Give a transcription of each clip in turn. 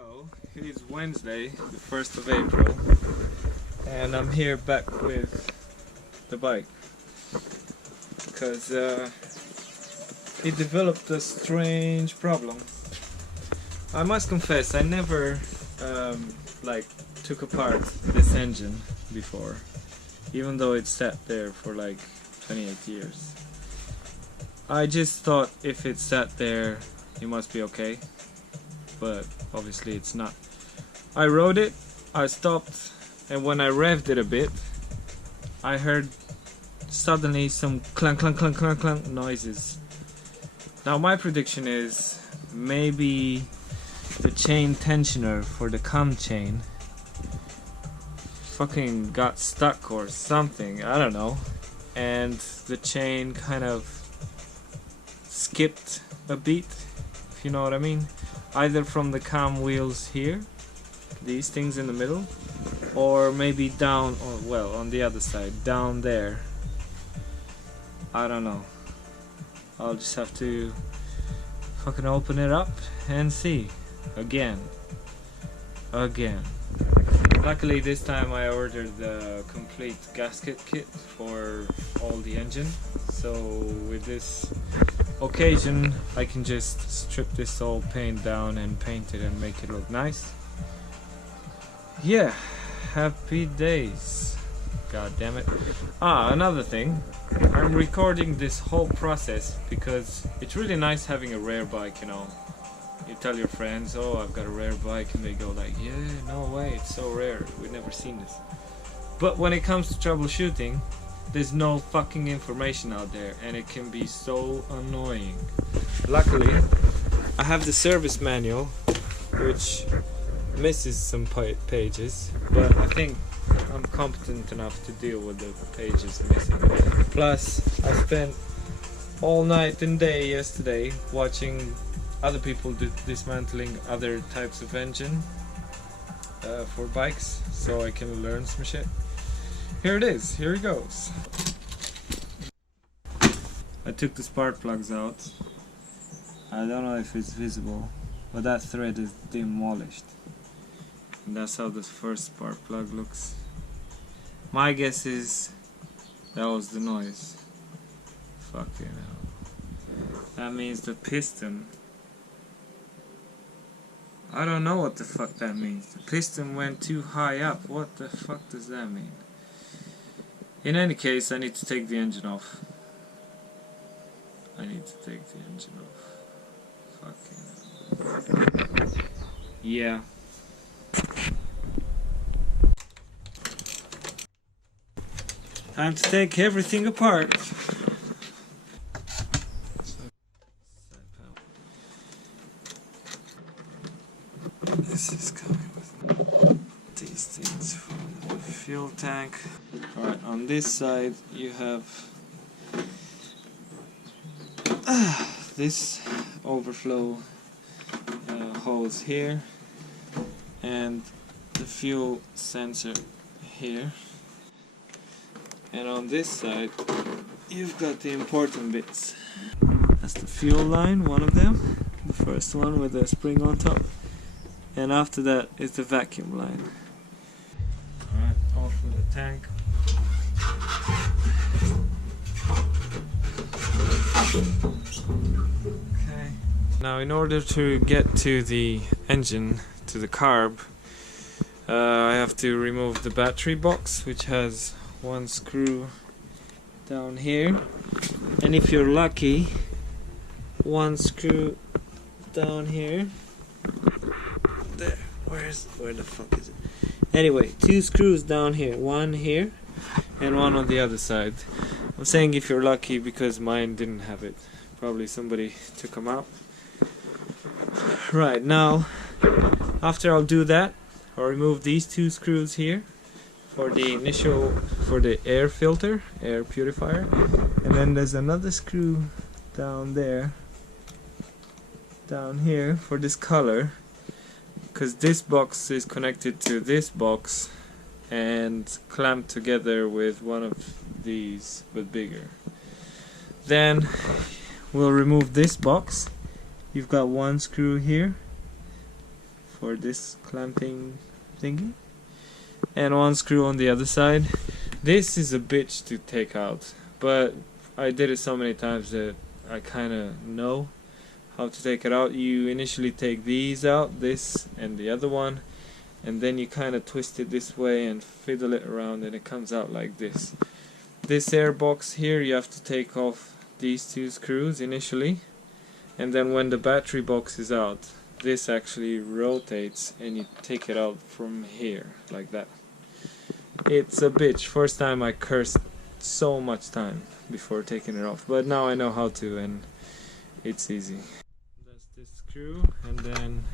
Hello, it is Wednesday, the 1st of April, and I'm here back with the bike because it developed a strange problem. I must confess, I never took apart this engine before, even though it sat there for like 28 years. I just thought if it sat there, it must be okay, but obviously it's not. I rode it, I stopped, and when I revved it a bit, I heard suddenly some clunk clunk clunk clunk clunk noises. Now my prediction is maybe the chain tensioner for the cam chain fucking got stuck or something, I don't know, and the chain kind of skipped a beat, if you know what I mean. Either from the cam wheels here, these things in the middle, or maybe down, or well, on the other side, down there. I don't know. I'll just have to fucking open it up and see. Again. Luckily this time I ordered the complete gasket kit for all the engine, so with this occasion I can just strip this whole paint down and paint it and make it look nice. Yeah, happy days. God damn it. Another thing, I'm recording this whole process because it's really nice having a rare bike, you know. You tell your friends, oh, I've got a rare bike, and they go like, yeah, no way, it's so rare, we've never seen this. But when it comes to troubleshooting, there's no fucking information out there, and it can be so annoying. Luckily, I have the service manual, which misses some pages, but I think I'm competent enough to deal with the pages missing. Plus, I spent all night and day yesterday watching other people dismantling other types of engine for bikes, so I can learn some shit. Here it is, here it goes. I took the spark plugs out. I don't know if it's visible, but that thread is demolished. And that's how the first spark plug looks. My guess is that was the noise. Fucking hell. That means the piston. I don't know what the fuck that means. The piston went too high up. What the fuck does that mean? In any case, I need to take the engine off. Fucking hell. Yeah. Time to take everything apart. This is coming with these things from the fuel tank. Alright, on this side you have this overflow hose here and the fuel sensor here, and on this side you've got the important bits. That's the fuel line, one of them, the first one with the spring on top, and after that is the vacuum line. Alright, off with the tank. Okay. Now in order to get to the engine, to the carb, I have to remove the battery box, which has one screw down here, and if you're lucky, one screw down here. There, where the fuck is it? Anyway, two screws down here, one here and one on the other side. I'm saying if you're lucky because mine didn't have it. Probably somebody took them out. Right, now after I'll do that, I'll remove these two screws here for the air filter, air purifier, and then there's another screw down there, down here, for this color, because this box is connected to this box and clamped together with one of these but bigger. Then we'll remove this box. You've got one screw here for this clamping thingy, and one screw on the other side. This is a bitch to take out, but I did it so many times that I kinda know how to take it out. You initially take these out, this and the other one, and then you kinda twist it this way and fiddle it around and it comes out like this. This air box here, you have to take off these two screws initially, and then when the battery box is out, this actually rotates and you take it out from here like that. It's a bitch. First time I cursed so much time before taking it off, but now I know how to and it's easy. That's this screw, and then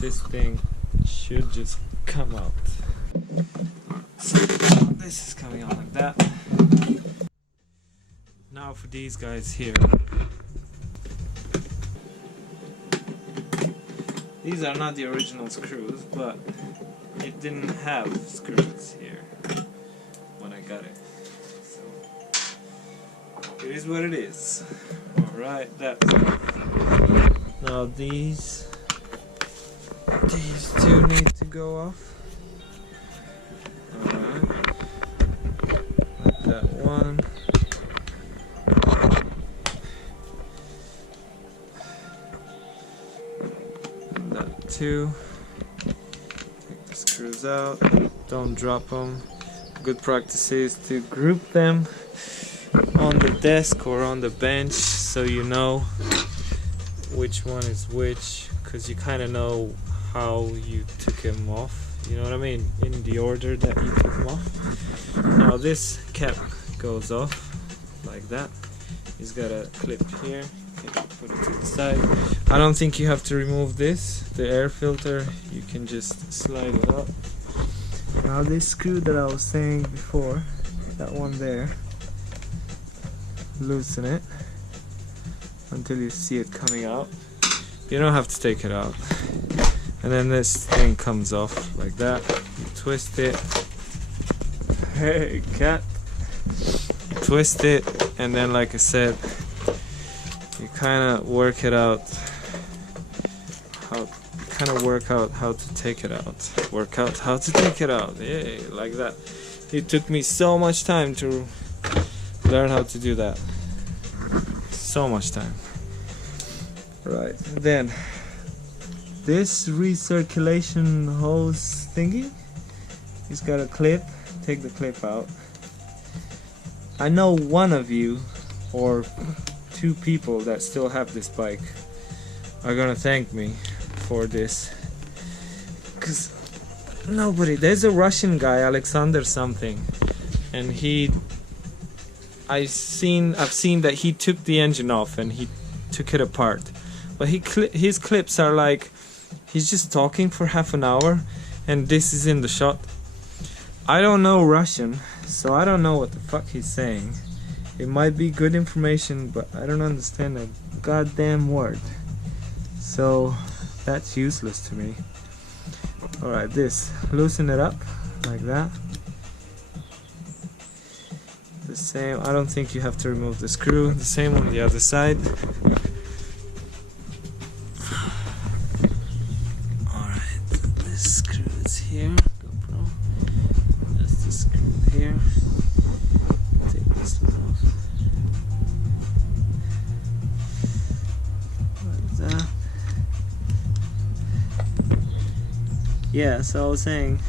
this thing should just come out. So this is coming out like that. Now for these guys here. These are not the original screws, but it didn't have screws here when I got it. So it is what it is. Alright, that's it. Now these two need to go off. Alright. Like that one. And that two. Take the screws out. Don't drop them. Good practice is to group them on the desk or on the bench so you know which one is which, because you kind of know how you took him off, you know what I mean, in the order that you took him off. Now this cap goes off like that. He's got a clip here. Okay, put it to the side. I don't think you have to remove this, the air filter, you can just slide it up. Now this screw that I was saying before, that one there, loosen it until you see it coming out. You don't have to take it out. And then this thing comes off like that. You twist it. Hey cat. You twist it, and then like I said, you kind of work it out. Work out how to take it out. Work out how to take it out. Yay, like that. It took me so much time to learn how to do that. So much time. Right, then this recirculation hose thingy, it's got a clip. Take the clip out. I know one of you or two people that still have this bike are gonna thank me for this, because there's a Russian guy, Alexander something, and I've seen that he took the engine off and he took it apart, but his clips are like he's just talking for half an hour and this is in the shot. I don't know Russian, so I don't know what the fuck he's saying. It might be good information, but I don't understand a goddamn word, so that's useless to me. Alright, this, loosen it up like that. The same, I don't think you have to remove the screw. The same on the other side. Alright, this screw is here. GoPro. That's the screw here. Take this one off. Like that. Yeah, so I was saying,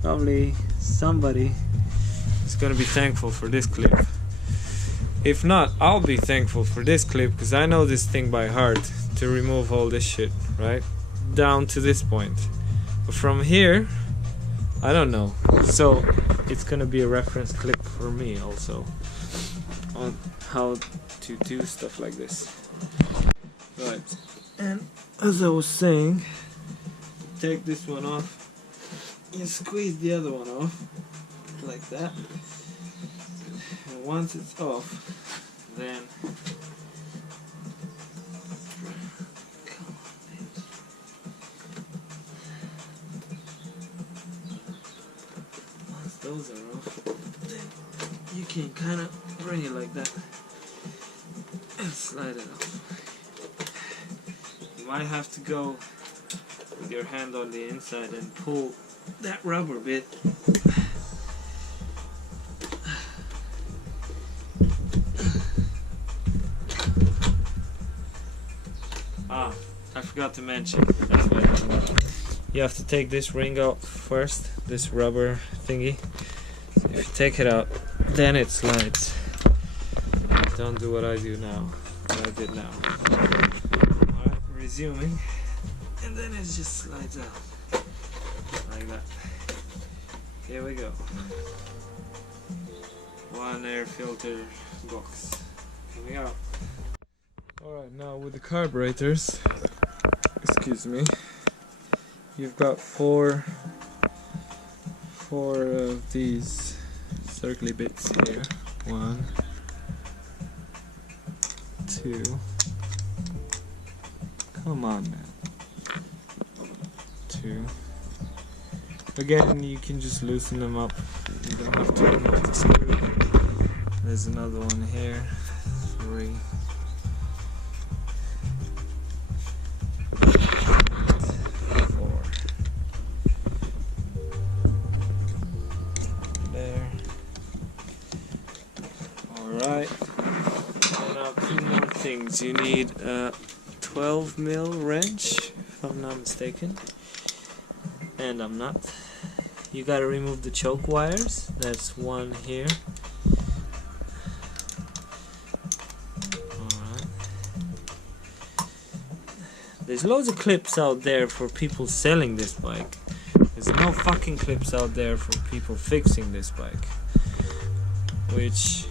probably somebody is gonna be thankful for this clip. If not, I'll be thankful for this clip, because I know this thing by heart to remove all this shit, right? Down to this point. But from here, I don't know. So it's gonna be a reference clip for me also on how to do stuff like this. Right, and as I was saying, take this one off, you squeeze the other one off, like that, and once it's off, then, come on, baby. Once those are off, then you can kind of bring it like that, and slide it off. You might have to go with your hand on the inside and pull that rubber bit. Ah, I forgot to mention, that's what you have to take this ring out first, this rubber thingy. So if you take it out, then it slides. Don't do what I do now, what I did now. Alright, resuming, and then it just slides out, like that. Here we go. One air filter box coming out. Alright, now with the carburetors, excuse me, you've got four of these circly bits here. 1, 2, come on now, 2. Again, you can just loosen them up, you don't have to remove the screw. There's another one here, 3. 4. There. Alright. Now 2 more things. You need a 12mm wrench, if I'm not mistaken. And I'm not. You gotta remove the choke wires. That's one here. There's loads of clips out there for people selling this bike. There's no fucking clips out there for people fixing this bike. Which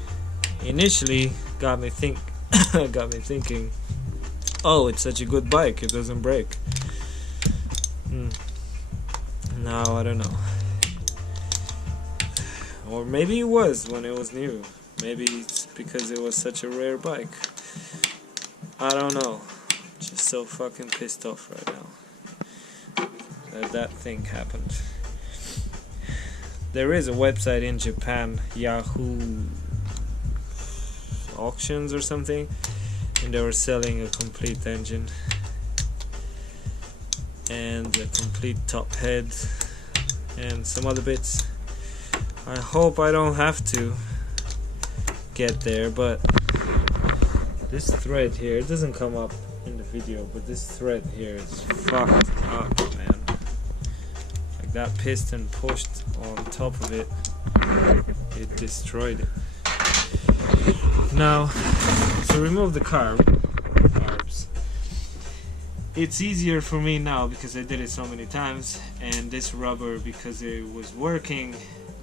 initially got me thinking, oh, it's such a good bike, it doesn't break. Now I don't know. Or maybe it was when it was new. Maybe it's because it was such a rare bike. I don't know. Just so fucking pissed off right now that thing happened. There is a website in Japan, Yahoo Auctions or something, and they were selling a complete engine and a complete top head and some other bits. I hope I don't have to get there, but this thread here, it doesn't come up in the video, but this thread here is fucked up, man. Like that piston pushed on top of it, it destroyed it. Now, to remove the carbs, it's easier for me now because I did it so many times, and this rubber, because it was working,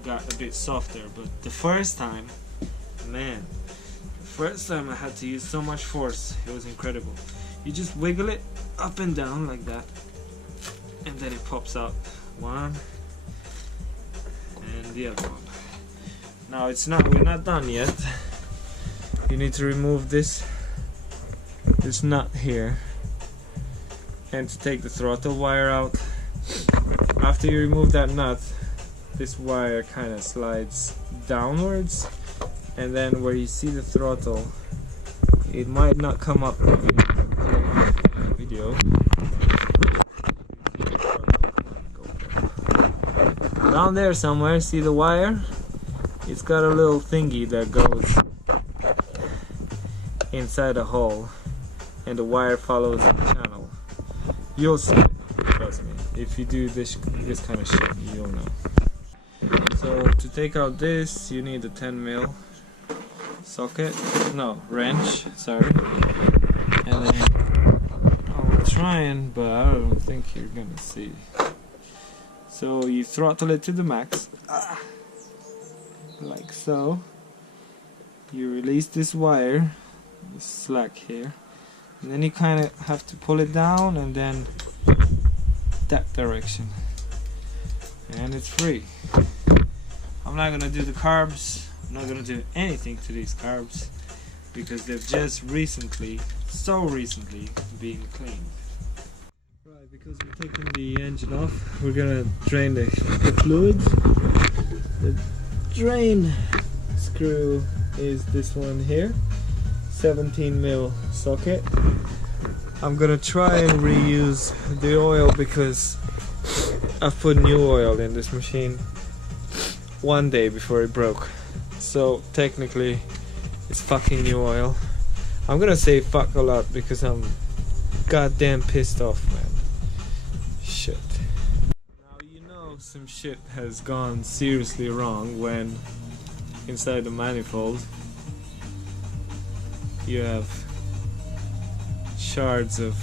got a bit softer. But the first time, man, I had to use so much force, it was incredible. You just wiggle it up and down like that, and then it pops out. One and the other one. Now we're not done yet. You need to remove this nut here, and to take the throttle wire out. After you remove that nut, this wire kind of slides downwards, and then where you see the throttle, it might not come up in the video. Down there somewhere, see the wire? It's got a little thingy that goes inside a hole, and the wire follows the channel. You'll see it, trust me. If you do this kind of shit, you'll know. So to take out this, you need a 10mm socket, no, wrench, sorry. And then I'm trying, but I don't think you're gonna see. So you throttle it to the max, like so. You release this wire, this slack here, and then you kind of have to pull it down, and then that direction, and it's free. I'm not gonna do the carbs, I'm not gonna do anything to these carbs, because they've just recently, so recently, been cleaned. Right, because we're taking the engine off, we're gonna drain the fluid. The drain screw is this one here, 17mm socket, I'm gonna try and reuse the oil because I've put new oil in this machine one day before it broke. So technically it's fucking new oil. I'm gonna say fuck a lot because I'm goddamn pissed off, man. Shit. Now you know some shit has gone seriously wrong when inside the manifold you have shards of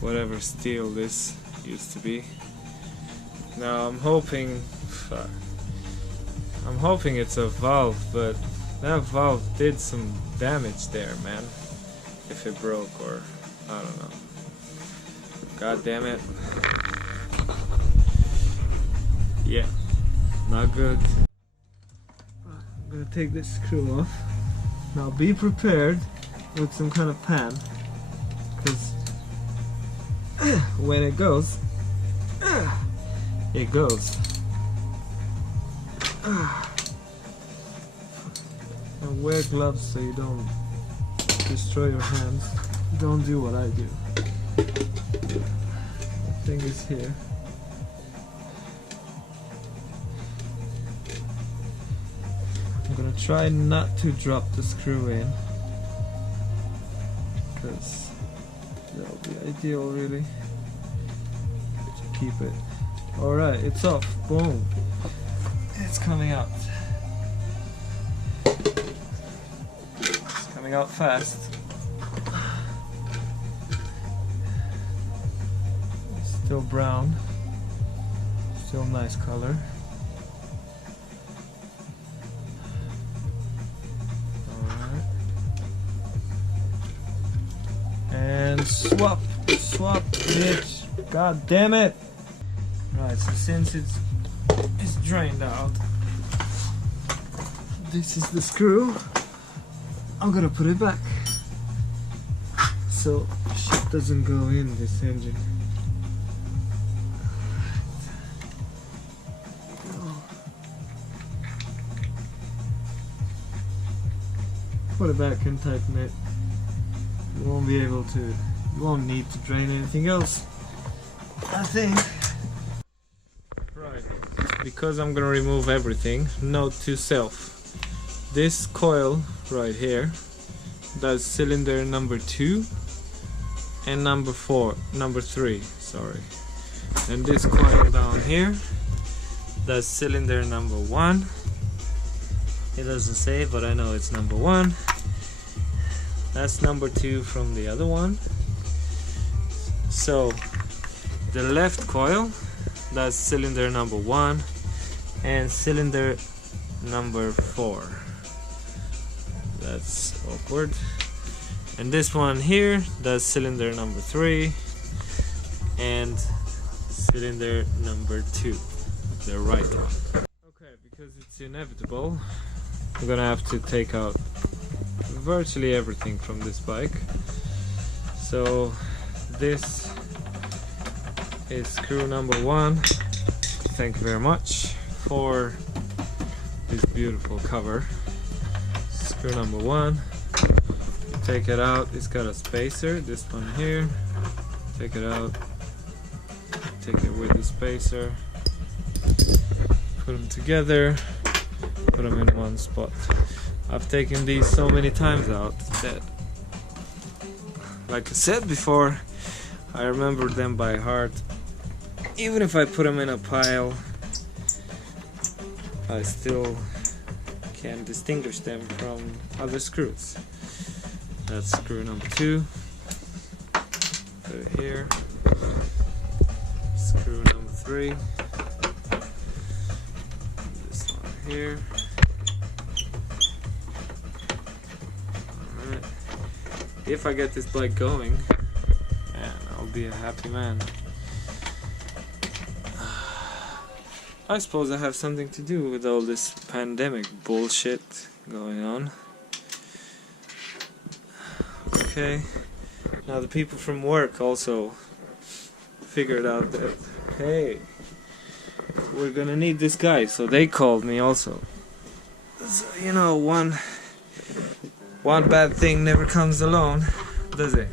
whatever steel this used to be. Now I'm hoping it's a valve, but that valve did some damage there, man. If it broke, or I don't know. God damn it. Yeah, not good. I'm gonna take this screw off. Now be prepared with some kind of pan, because when it goes, it goes. And wear gloves so you don't destroy your hands. Don't do what I do. The thing is here. I'm gonna try not to drop the screw in, because that'll be ideal, really. Keep it. Alright, it's off. Boom. It's coming out. It's coming out fast. Still brown. Still nice color. Alright. And swap, bitch. God damn it. Right, so since it's drained out, this is the screw. I'm gonna put it back so shit doesn't go in this engine. Put it back and tighten it. You won't be able to, you won't need to drain anything else, I think. Right, because I'm gonna remove everything, note to self. This coil right here does cylinder number 2 and number 3, sorry. And this coil down here does cylinder number 1. It doesn't say, but I know it's number 1. That's number 2 from the other one. So the left coil does cylinder number 1 and cylinder number 4. That's awkward. And this one here does cylinder number 3 and cylinder number 2, the right one. Okay, because it's inevitable, I'm gonna have to take out virtually everything from this bike. So this is screw number 1. Thank you very much for this beautiful cover. Screw number 1. Take it out. It's got a spacer, this one here. Take it out. Take it with the spacer. Put them together. Put them in one spot. I've taken these so many times out that, like I said before, I remember them by heart. Even if I put them in a pile, I still can distinguish them from other screws. That's screw number 2. Put it here. Screw number 3. This one here. Alright. If I get this bike going, man, I'll be a happy man. I suppose I have something to do with all this pandemic bullshit going on. Okay, now the people from work also figured out that, hey, we're gonna need this guy, so they called me also. So, you know, one bad thing never comes alone, does it?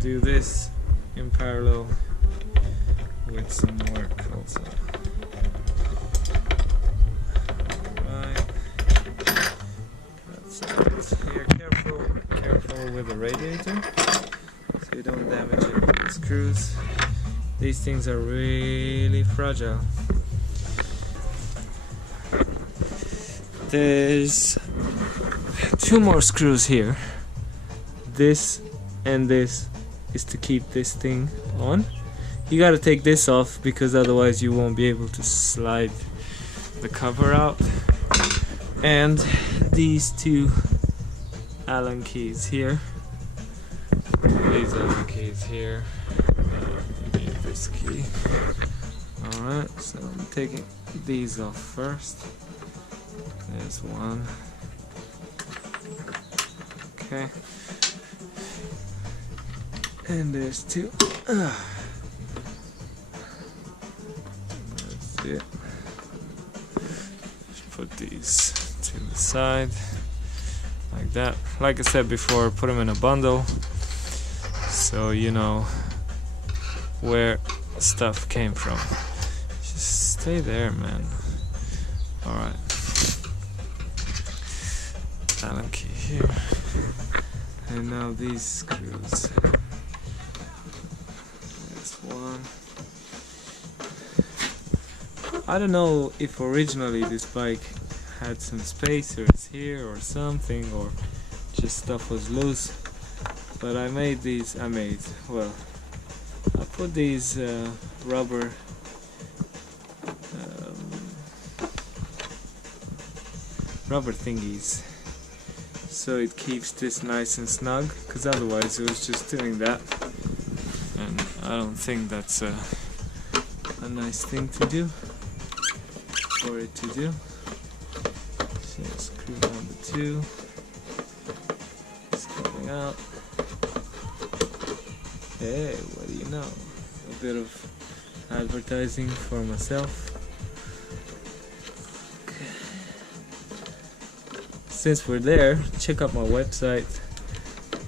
do this in parallel with some work also. Right. That's it. Here, careful with the radiator so you don't damage it with the screws. These things are really fragile. There's 2 more screws here. This and this is to keep this thing on. You gotta take this off because otherwise you won't be able to slide the cover out. And these 2 Allen keys here. These Allen keys here. Need this key. Alright, so I'm taking these off first. There's one. Okay. And there's 2. That's it. Just put these to the side. Like that. Like I said before, put them in a bundle so you know where stuff came from. Just stay there, man. Alright. Allen key here. And now these screws. There's one. I don't know if originally this bike had some spacers here or something, or just stuff was loose, but I made these, I put these rubber thingies so it keeps this nice and snug, because otherwise it was just doing that, and I don't think that's a nice thing to do for it to do. So screw number 2, it's coming out. Hey, what do you know? A bit of advertising for myself. Since we're there, check out my website.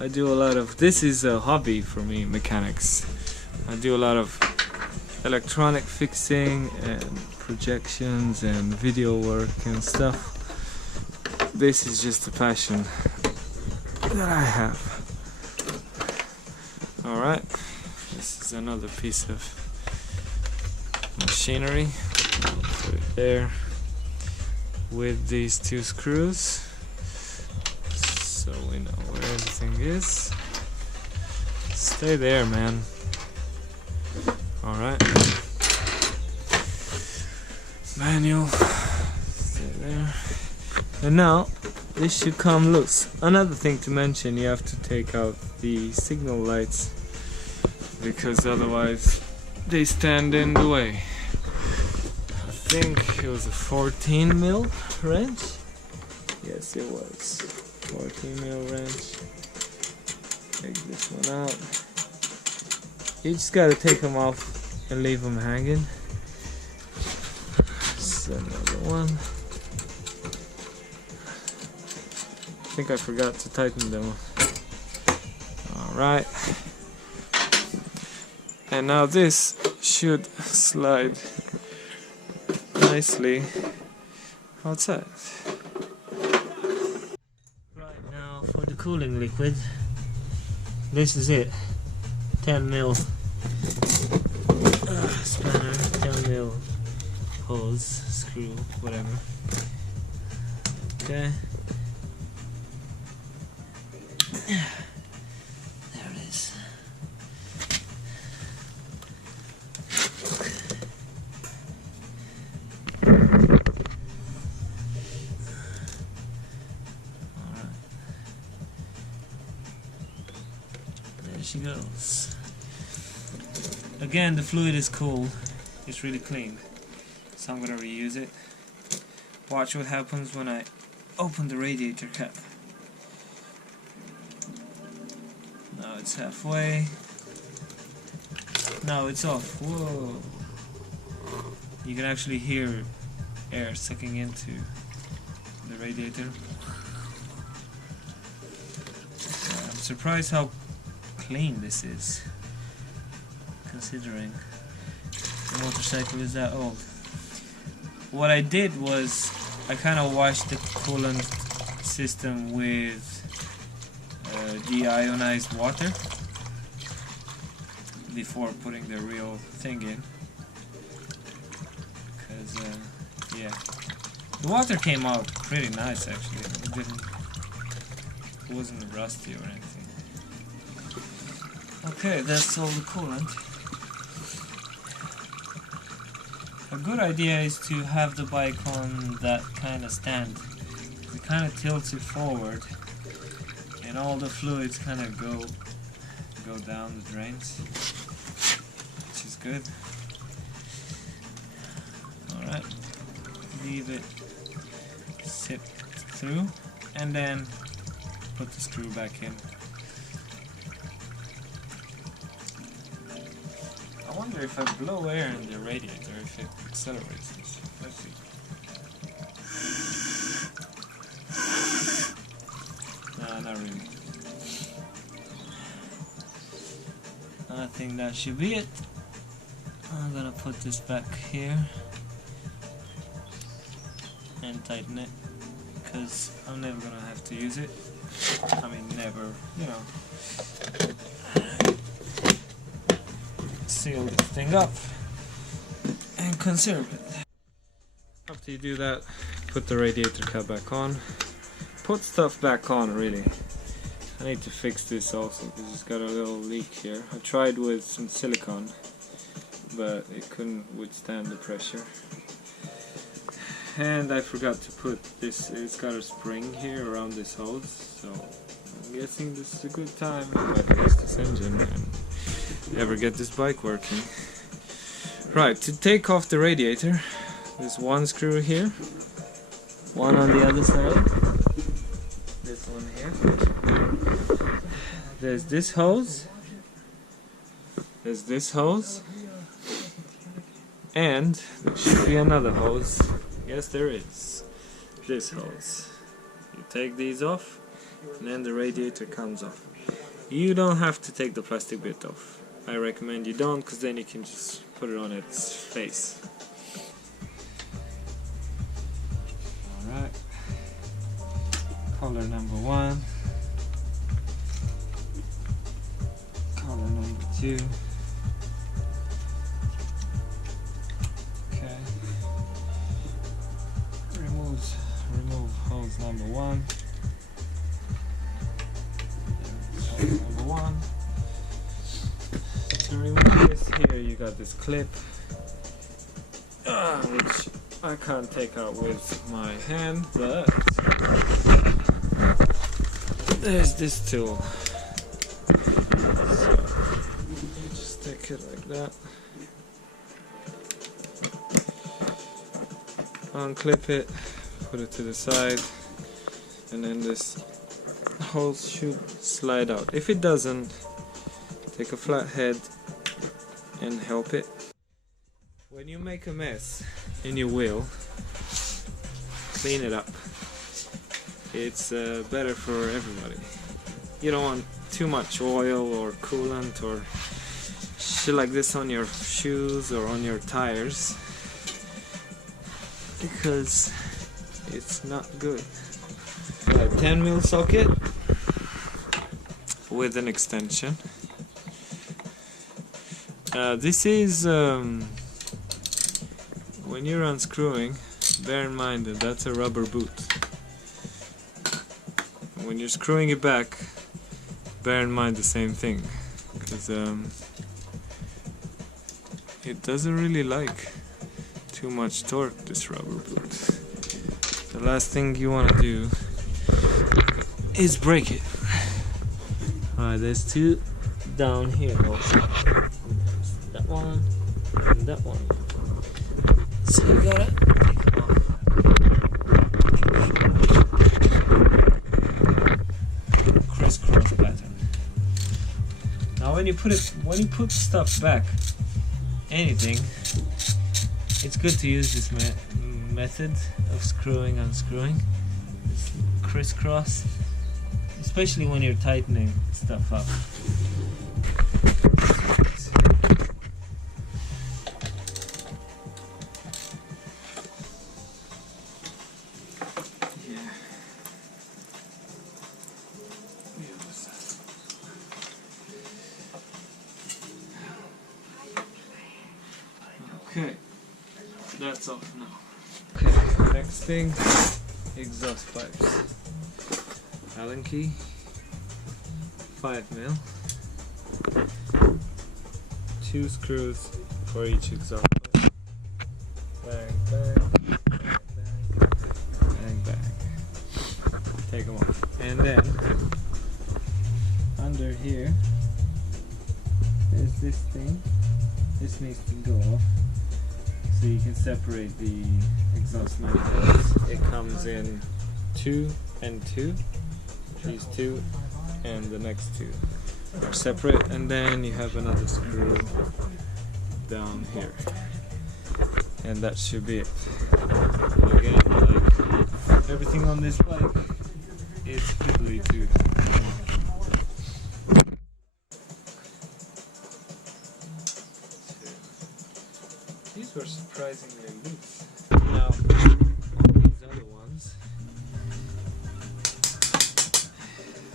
I do a lot of, this is a hobby for me, mechanics. I do a lot of electronic fixing and projections and video work and stuff. This is just a passion that I have. Alright, this is another piece of machinery. I'll put it there with these 2 screws so we know where everything is. Stay there, man. Alright. Manual. Stay there. And now this should come loose. Another thing to mention, you have to take out the signal lights because otherwise they stand in the way. I think it was a 14mm wrench. Yes, it was 14mm wrench. Take this one out. You just gotta take them off and leave them hanging. This is another one. I think I forgot to tighten them. Alright. And now this should slide nicely outside. Right, now for the cooling liquid. This is it. 10mm spanner, 10mm hose, screw, whatever. Okay. There it is. Alright. There she goes. Again, the fluid is cool. It's really clean. So I'm gonna reuse it. Watch what happens when I open the radiator cap. Now it's halfway. Now it's off. Whoa! You can actually hear air sucking into the radiator. I'm surprised how clean this is, considering the motorcycle is that old. What I did was I kind of washed the coolant system with deionized water before putting the real thing in, because yeah, the water came out pretty nice actually. It wasn't rusty or anything. Okay, that's all the coolant. A good idea is to have the bike on that kind of stand. It kind of tilts it forward, and all the fluids kind of go down the drains, which is good. Alright, leave it sip through, and then put the screw back in. I wonder if I blow air in the radiator, if it accelerates this. Let's see. Nah, not really. I think that should be it. I'm gonna put this back here and tighten it, because I'm never gonna have to use it. I mean, never, you know. Seal this thing up and conserve it. After you do that, put the radiator cap back on. Put stuff back on, really. I need to fix this also because it's got a little leak here. I tried with some silicone, but it couldn't withstand the pressure. And I forgot to put this, it's got a spring here around this hose, so I'm guessing this is a good time if I fix this engine and ever get this bike working. Right, to take off the radiator, there's one screw here, one on the other side, this one here. There's this hose, and there should be another hose. Yes, there is. This hose. You take these off, and then the radiator comes off. You don't have to take the plastic bit off. I recommend you don't, because then you can just put it on its face. Alright. Color number 1. Color number 2. Okay. Remove hose number 1. Hose number 1. To remove this here, you got this clip, which I can't take out with my hand, but there's this tool. So just take it like that, unclip it, put it to the side, and then this hose should slide out. If it doesn't, take a flat head and help it. When you make a mess in your wheel, clean it up. It's better for everybody. You don't want too much oil or coolant or shit like this on your shoes or on your tires, because it's not good. A 10mm socket with an extension. This is when you're unscrewing, bear in mind that that's a rubber boot. When you're screwing it back, bear in mind the same thing, because it doesn't really like too much torque, this rubber boot. The last thing you want to do is break it. Alright, there's two down here also. That one and that one. So you gotta take them off. Crisscross pattern. Now when you put stuff back, anything, it's good to use this method of screwing, unscrewing. This crisscross, especially when you're tightening stuff up. Okay, that's off now. Okay, next thing, exhaust pipes. Allen key, 5mm, 2 screws for each exhaust pipe. Bang, bang, bang, bang, bang, bang. Take them off. And then, under here, there's this thing. This needs to go off, so you can separate the exhaust manifolds. It comes in 2 and 2. These 2 and the next 2 are separate, and then you have another screw down here, and that should be it. And again, like everything on this bike, it's fiddly too. These were surprisingly loose. Now, these other ones,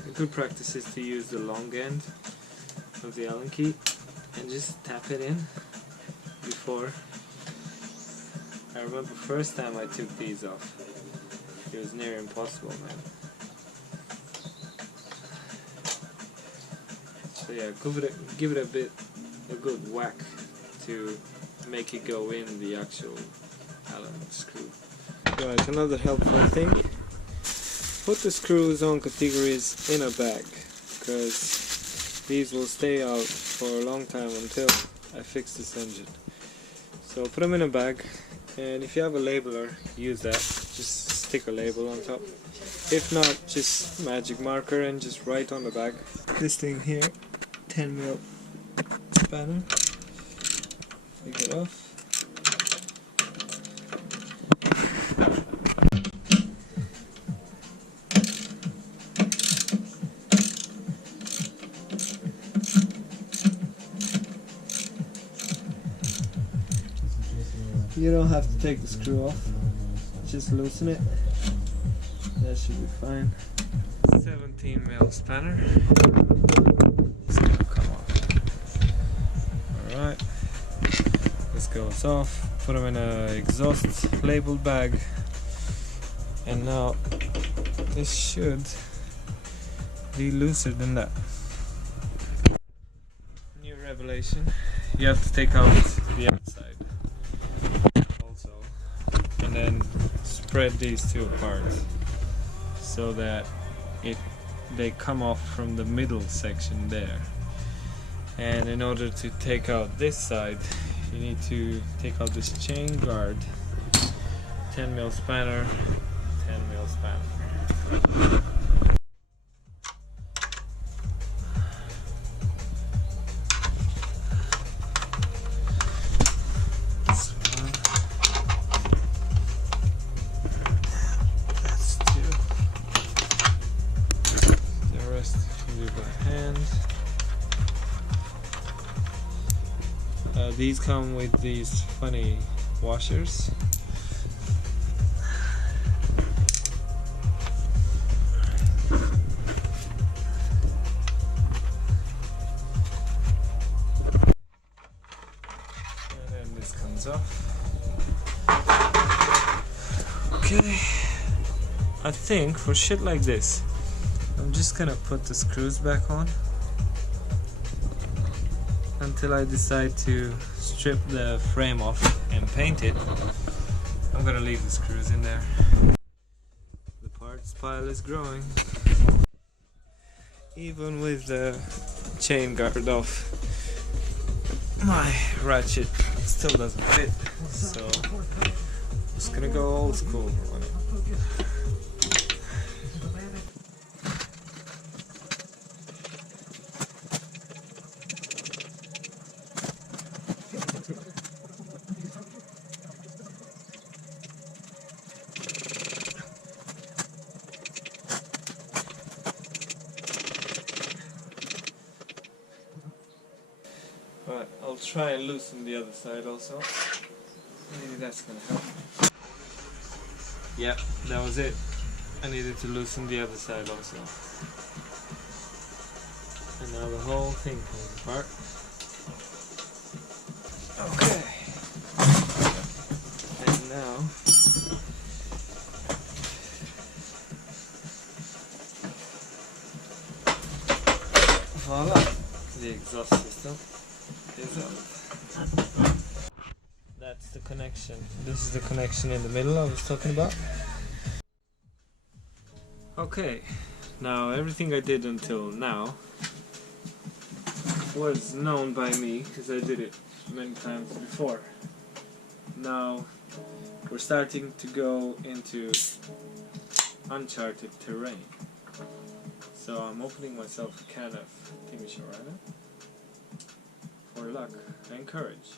a good practice is to use the long end of the Allen key and just tap it in before. I remember first time I took these off, it was near impossible, man. So yeah, give it a good whack to make it go in the actual Allen screw. Right, another helpful thing, put the screws on categories in a bag, because these will stay out for a long time until I fix this engine. So put them in a bag, and if you have a labeler, use that. Just stick a label on top. If not, just magic marker and just write on the bag. This thing here, 10mm spanner. Take it off. You don't have to take the screw off, just loosen it, that should be fine. 17mm spanner, it's gonna come off. Alright, this goes off, put them in an exhaust labeled bag, and now this should be looser than that. New revelation, you have to take out the outside. Then spread these two apart so that they come off from the middle section there. And in order to take out this side, you need to take out this chain guard, 10mm spanner, 10mm spanner. These come with these funny washers. And then this comes off. Okay, I think for shit like this, I'm just gonna put the screws back on until I decide to strip the frame off and paint it. I'm gonna leave the screws in there. The parts pile is growing. Even with the chain guard off, my ratchet still doesn't fit, so I'm just gonna go old school on it. Right, I'll try and loosen the other side also. Maybe that's gonna help. Yep, that was it. I needed to loosen the other side also. And now the whole thing comes apart. Okay. now voila, the exhaust system is out. That's the connection. This is the connection in the middle I was talking about. Okay, now everything I did until now was known by me because I did it many times before. Now we're starting to go into uncharted terrain. So I'm opening myself a can of thingy right now. For luck and courage.